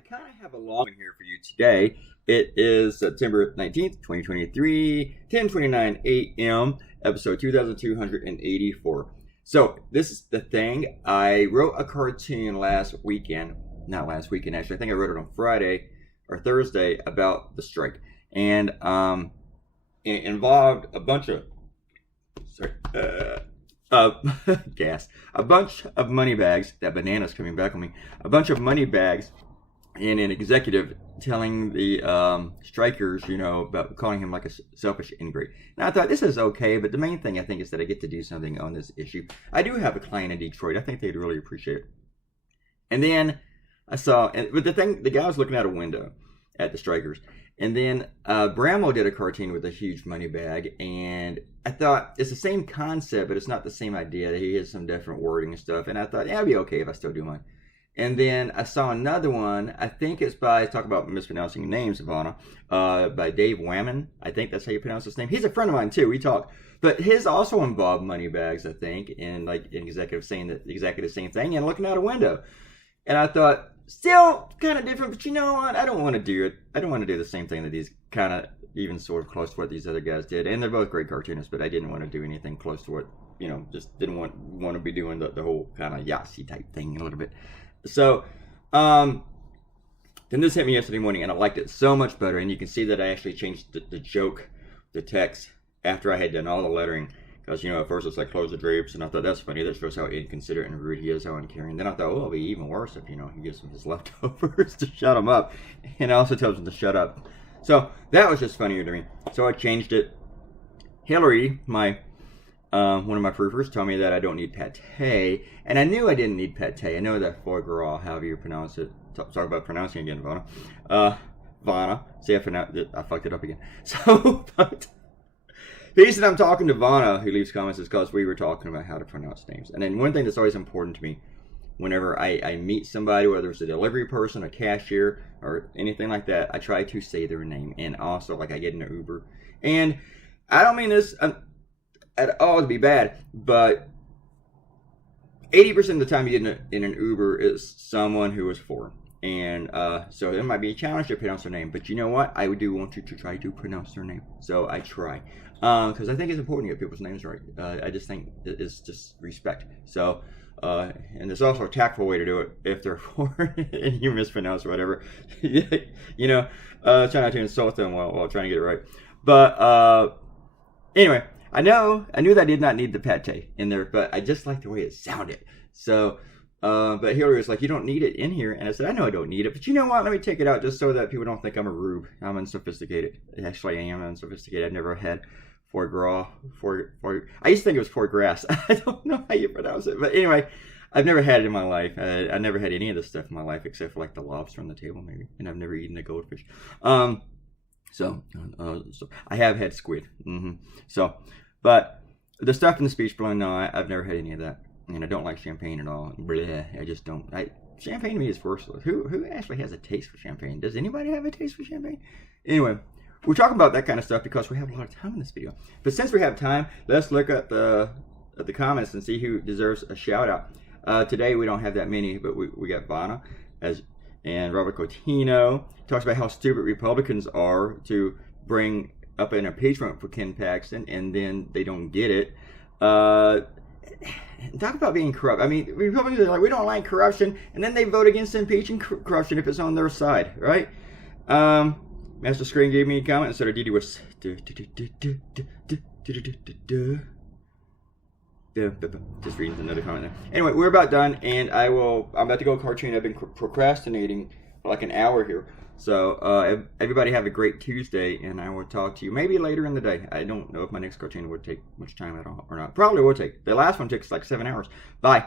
I kind of have a long one here for you today. It is September 19th, 2023, 10:29 a.m., episode 2284. So, this is the thing. I wrote a cartoon not last weekend, actually. I think I wrote it on Friday or Thursday about the strike. And it involved a bunch of, gas. A bunch of money bags. That banana's coming back on me. A bunch of money bags and an executive telling the strikers, about calling him like a selfish ingrate. And I thought, this is okay, but the main thing I think is that I get to do something on this issue. I do have a client in Detroit. I think they'd really appreciate it. And then I saw, but the guy was looking out a window at the strikers. And then Bramwell did a cartoon with a huge money bag, and I thought it's the same concept, but it's not the same idea. He has some different wording and stuff, and I thought, yeah, it'd be okay if I still do mine. And then I saw another one, I think it's talk about mispronouncing names, Ivana, by Dave Whammon. I think that's how you pronounce his name. He's a friend of mine, too. We talk. But his also involved money bags, I think, and like an executive saying exactly the same thing and looking out a window. And I thought, still kind of different, but you know what? I don't want to do it. I don't want to do the same thing that these kind of even sort of close to what these other guys did. And they're both great cartoonists, but I didn't want to do anything close to what, just didn't want to be doing the whole kind of Yahtzee type thing a little bit. So, then this hit me yesterday morning, and I liked it so much better. And you can see that I actually changed the joke, the text, after I had done all the lettering. Because, at first it's like, close the drapes, and I thought, that's funny. That shows how inconsiderate and rude he is, how uncaring. Then I thought, it'll be even worse if, he gives him his leftovers to shut him up. And also tells him to shut up. So, that was just funnier to me. So, I changed it. Hillary, one of my proofers, told me that I don't need pate. And I knew I didn't need pate. I know that foie gras, however you pronounce it. Talk about pronouncing again, Vana. Vana. See, I fucked it up again. So, but the reason I'm talking to Vana, who leaves comments, is because we were talking about how to pronounce names. And then one thing that's always important to me, whenever I meet somebody, whether it's a delivery person, a cashier, or anything like that, I try to say their name. And also, like, I get in an Uber. And I don't mean this at all to be bad, but 80% of the time you get in an Uber is someone who is foreign. And so it might be a challenge to pronounce their name, but you know what? I do want you to try to pronounce their name. So I try. Because I think it's important to get people's names right. I just think it's just respect. So, and there's also a tactful way to do it if they're foreign and you mispronounce or whatever. Try not to insult them while trying to get it right. But anyway, I knew that I did not need the pate in there, but I just like the way it sounded. So, but Hillary was like, you don't need it in here. And I said, I know I don't need it, but you know what? Let me take it out just so that people don't think I'm a rube. I'm unsophisticated. Actually, I am unsophisticated. I've never had foie gras. I used to think it was foie gras. I don't know how you pronounce it. But anyway, I've never had it in my life. I never had any of this stuff in my life except for like the lobster on the table maybe. And I've never eaten a goldfish. So I have had squid. So, but the stuff in the speech balloon, no, I've never had any of that. And I don't like champagne at all. Bleh, I just don't. Champagne to me is worthless. Who actually has a taste for champagne? Does anybody have a taste for champagne? Anyway, we're talking about that kind of stuff because we have a lot of time in this video. But since we have time, let's look at the comments and see who deserves a shout out. Today we don't have that many, but we got Vana and Robert Cotino talks about how stupid Republicans are to bring up an impeachment for Ken Paxton, and then they don't get it. Talk about being corrupt. I mean, Republicans are like, we don't like corruption, and then they vote against impeaching corruption if it's on their side, right? Master Screen gave me a comment, and so Didi was just reading another comment there. Anyway, we're about done, and I'm about to go cartoon. I've been procrastinating for like an hour here. So everybody have a great Tuesday, and I will talk to you maybe later in the day. I don't know if my next cartoon would take much time at all or not. Probably will take. The last one took like 7 hours. Bye.